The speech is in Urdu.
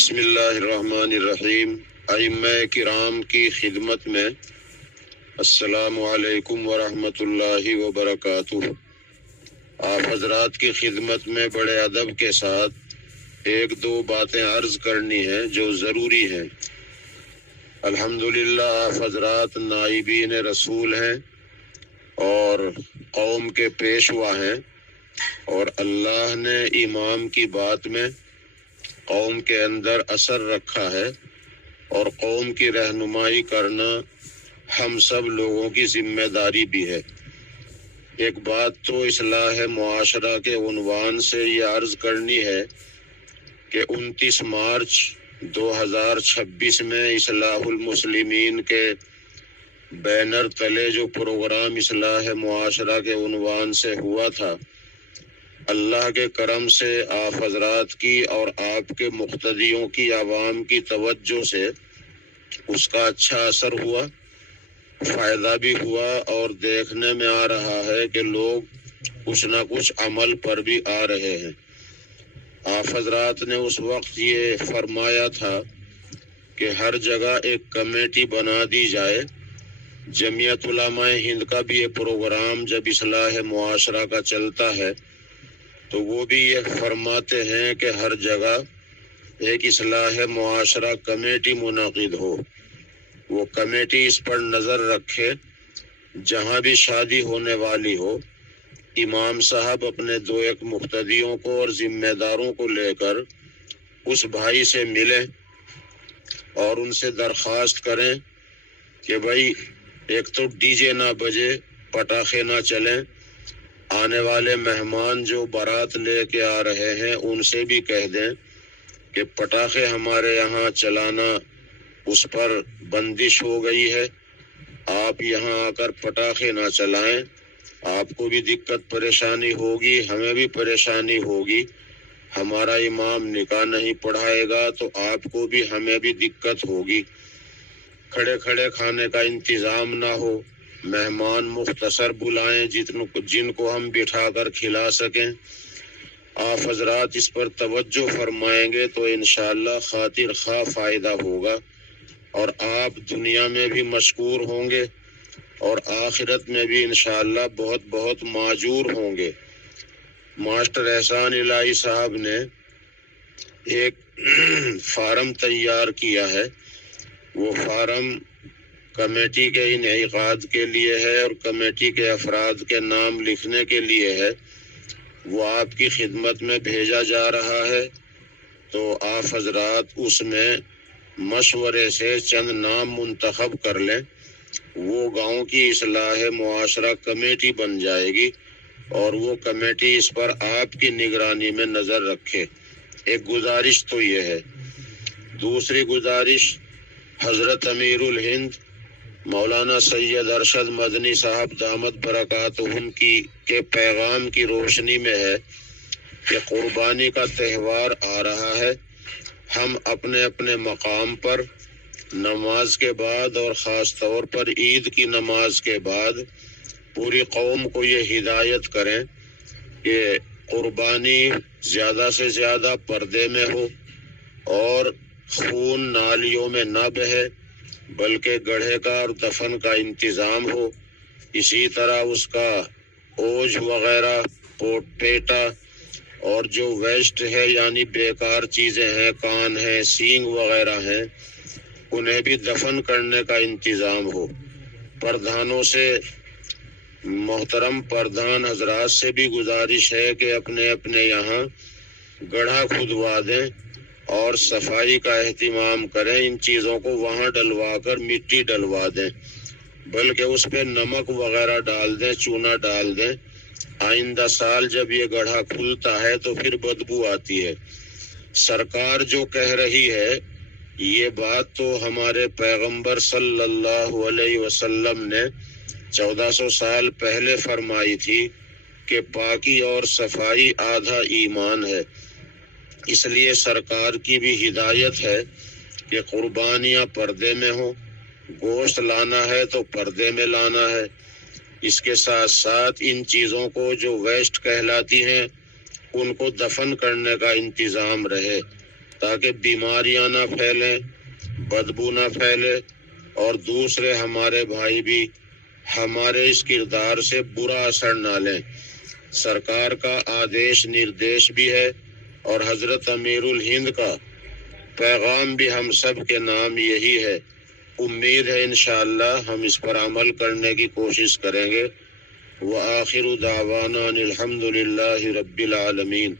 بسم اللہ الرحمن الرحیم۔ ائمہ کرام کی خدمت میں السلام علیکم ورحمۃ اللہ وبرکاتہ۔ آپ حضرات کی خدمت میں بڑے ادب کے ساتھ ایک دو باتیں عرض کرنی ہیں جو ضروری ہیں۔ الحمدللہ آپ حضرات نائبین رسول ہیں اور قوم کے پیشوا ہیں، اور اللہ نے امام کی بات میں قوم کے اندر اثر رکھا ہے، اور قوم کی رہنمائی کرنا ہم سب لوگوں کی ذمہ داری بھی ہے۔ ایک بات تو اصلاح معاشرہ کے عنوان سے یہ عرض کرنی ہے کہ 29 مارچ 2026 میں اصلاح المسلمین کے بینر تلے جو پروگرام اصلاح معاشرہ کے عنوان سے ہوا تھا، اللہ کے کرم سے آپ حضرات کی اور آپ کے مقتدیوں کی عوام کی توجہ سے اس کا اچھا اثر ہوا، فائدہ بھی ہوا، اور دیکھنے میں آ رہا ہے کہ لوگ کچھ نہ کچھ عمل پر بھی آ رہے ہیں۔ آپ حضرات نے اس وقت یہ فرمایا تھا کہ ہر جگہ ایک کمیٹی بنا دی جائے۔ جمعیت علماء ہند کا بھی یہ پروگرام جب اصلاح معاشرہ کا چلتا ہے تو وہ بھی یہ فرماتے ہیں کہ ہر جگہ ایک اصلاح معاشرہ کمیٹی منعقد ہو۔ وہ کمیٹی اس پر نظر رکھے، جہاں بھی شادی ہونے والی ہو، امام صاحب اپنے دو ایک مقتدیوں کو اور ذمہ داروں کو لے کر اس بھائی سے ملیں اور ان سے درخواست کریں کہ بھائی ایک تو ڈی جے نہ بجے، پٹاخے نہ چلیں، آنے والے مہمان جو بارات لے کے آ رہے ہیں ان سے بھی کہہ دیں کہ پٹاخے ہمارے یہاں چلانا اس پر بندش ہو گئی ہے، آپ یہاں آ کر پٹاخے نہ چلائیں، آپ کو بھی دقت پریشانی ہوگی، ہمیں بھی پریشانی ہوگی، ہمارا امام نکاح نہیں پڑھائے گا تو آپ کو بھی ہمیں بھی دقت ہوگی، کھڑے کھڑے کھانے کا انتظام نہ ہو، مہمان مختصر بلائیں جن کو ہم بٹھا کر کھلا سکیں۔ آپ حضرات اس پر توجہ فرمائیں گے تو انشاءاللہ خاطر خواہ فائدہ ہوگا، اور آپ دنیا میں بھی مشکور ہوں گے اور آخرت میں بھی انشاءاللہ بہت بہت ماجور ہوں گے۔ ماسٹر احسان الہی صاحب نے ایک فارم تیار کیا ہے، وہ فارم کمیٹی کے انعقاد کے لیے ہے اور کمیٹی کے افراد کے نام لکھنے کے لیے ہے، وہ آپ کی خدمت میں بھیجا جا رہا ہے، تو آپ حضرات اس میں مشورے سے چند نام منتخب کر لیں، وہ گاؤں کی اصلاح معاشرہ کمیٹی بن جائے گی، اور وہ کمیٹی اس پر آپ کی نگرانی میں نظر رکھے۔ ایک گزارش تو یہ ہے۔ دوسری گزارش حضرت امیر الہند مولانا سید ارشد مدنی صاحب دامت برکاتہم کے پیغام کی روشنی میں ہے کہ قربانی کا تہوار آ رہا ہے۔ ہم اپنے اپنے مقام پر نماز کے بعد اور خاص طور پر عید کی نماز کے بعد پوری قوم کو یہ ہدایت کریں کہ قربانی زیادہ سے زیادہ پردے میں ہو اور خون نالیوں میں نہ بہے، بلکہ گڑھے کا اور دفن کا انتظام ہو۔ اسی طرح اس کا اوج وغیرہ، پیٹا اور جو ویسٹ ہے یعنی بیکار چیزیں ہیں، کان ہیں، سینگ وغیرہ ہیں، انہیں بھی دفن کرنے کا انتظام ہو۔ پردھانوں سے، محترم پردھان حضرات سے بھی گزارش ہے کہ اپنے اپنے یہاں گڑھا کھدوا دیں اور صفائی کا اہتمام کریں، ان چیزوں کو وہاں ڈلوا کر مٹی ڈلوا دیں، بلکہ اس پہ نمک وغیرہ ڈال دیں، چونا ڈال دیں۔ آئندہ سال جب یہ گڑھا کھلتا ہے تو پھر بدبو آتی ہے۔ سرکار جو کہہ رہی ہے یہ بات تو ہمارے پیغمبر صلی اللہ علیہ وسلم نے 1400 سال پہلے فرمائی تھی کہ پاکی اور صفائی آدھا ایمان ہے۔ اس لیے سرکار کی بھی ہدایت ہے کہ قربانیاں پردے میں ہوں، گوشت لانا ہے تو پردے میں لانا ہے۔ اس کے ساتھ ساتھ ان چیزوں کو جو ویسٹ کہلاتی ہیں ان کو دفن کرنے کا انتظام رہے۔ تاکہ بیماریاں نہ پھیلیں، بدبو نہ پھیلے، اور دوسرے ہمارے بھائی بھی ہمارے اس کردار سے برا اثر نہ لیں۔ سرکار کا آدیش نردیش بھی ہے اور حضرت امیر الہند کا پیغام بھی ہم سب کے نام یہی ہے۔ امید ہے انشاءاللہ ہم اس پر عمل کرنے کی کوشش کریں گے۔ وآخر دعوانا الحمد للہ رب العالمین۔